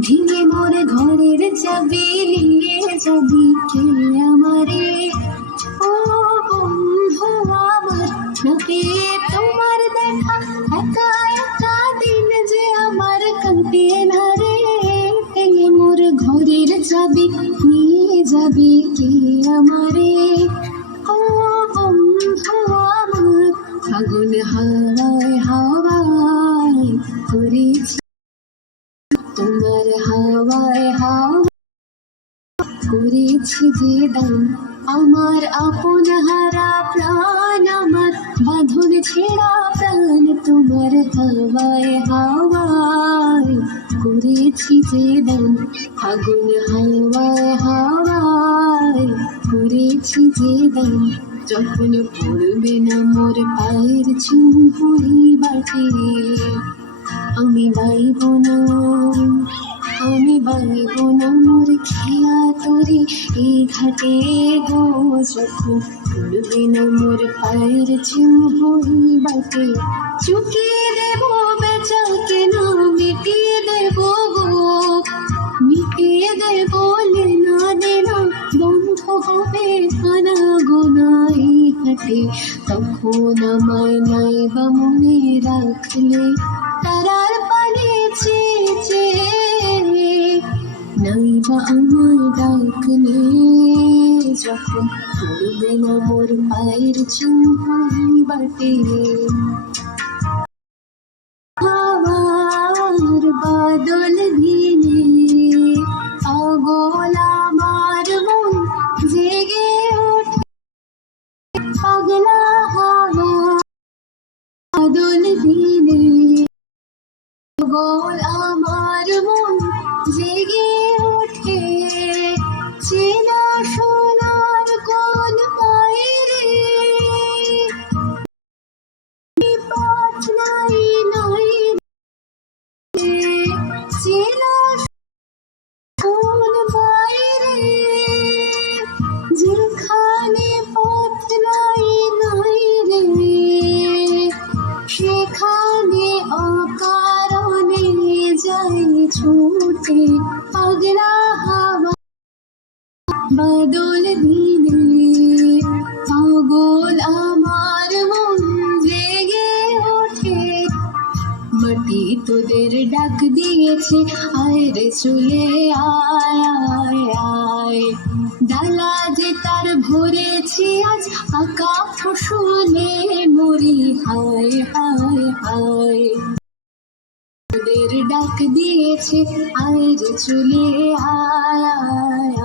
ভেঙে মোর ঘরের চাবি নিয়ে যাবি কে আমারে। ও বন্ধু আমার, নাকি তোমার দেখা, একা একা দিন যে আমার কাটে না রে। ভেঙে মোর ঘরের চাবি, নিয়ে যাবি। তোমার হাওয়ায় হাওয়া করেছি যে আমার আপন হারা প্রাণ, আমার বাঁধন ছেড়া প্রাণ তোমার হাওয়ায় হাওয়ায় করেছি যে দান। আগুন হাওয়ায় হাওয়ায় করেছি যে দান। যখন পড়বে না মোর পায়ের চিহ্ন বাটে আমি বাইব না আমি বাইব না মোর খেয়া তোরে এই ঘাটে গো, যখন পড়বে না মোর পায়ের চিহ্ন বাটে চুকিয়ে দেব বেচাকে না মিটিয়ে দেব গো মিটিয়ে দেব লেনা দেনা বন্ধ হবে গোনা এই হাটে তখন আমায় নাই বা মনে রাখলে আমায় ডাকলে যখন পড়বে না মোর পায়ের চিহ্ন বাটে হাওয়ার বাদল দিনে আগল আমার মন জেগে ওঠে পাগলা হাওয়া বাদল দিনে গোল আমার মন, জেগে সেখানে অকারণে যাই ছুটে পাগলা হাওয়া, বাদল দিনে পাগল আমার মন জেগে ওঠে। মাটি তোদের ডাক দিয়েছে, আয় চলে আয় আয় আয়। ডালা যে তার ভরেছি আজ আঁকা ফসলে মরি হায় হায় হায়। ডাক দিয়েছে আয় যে চলে আয়।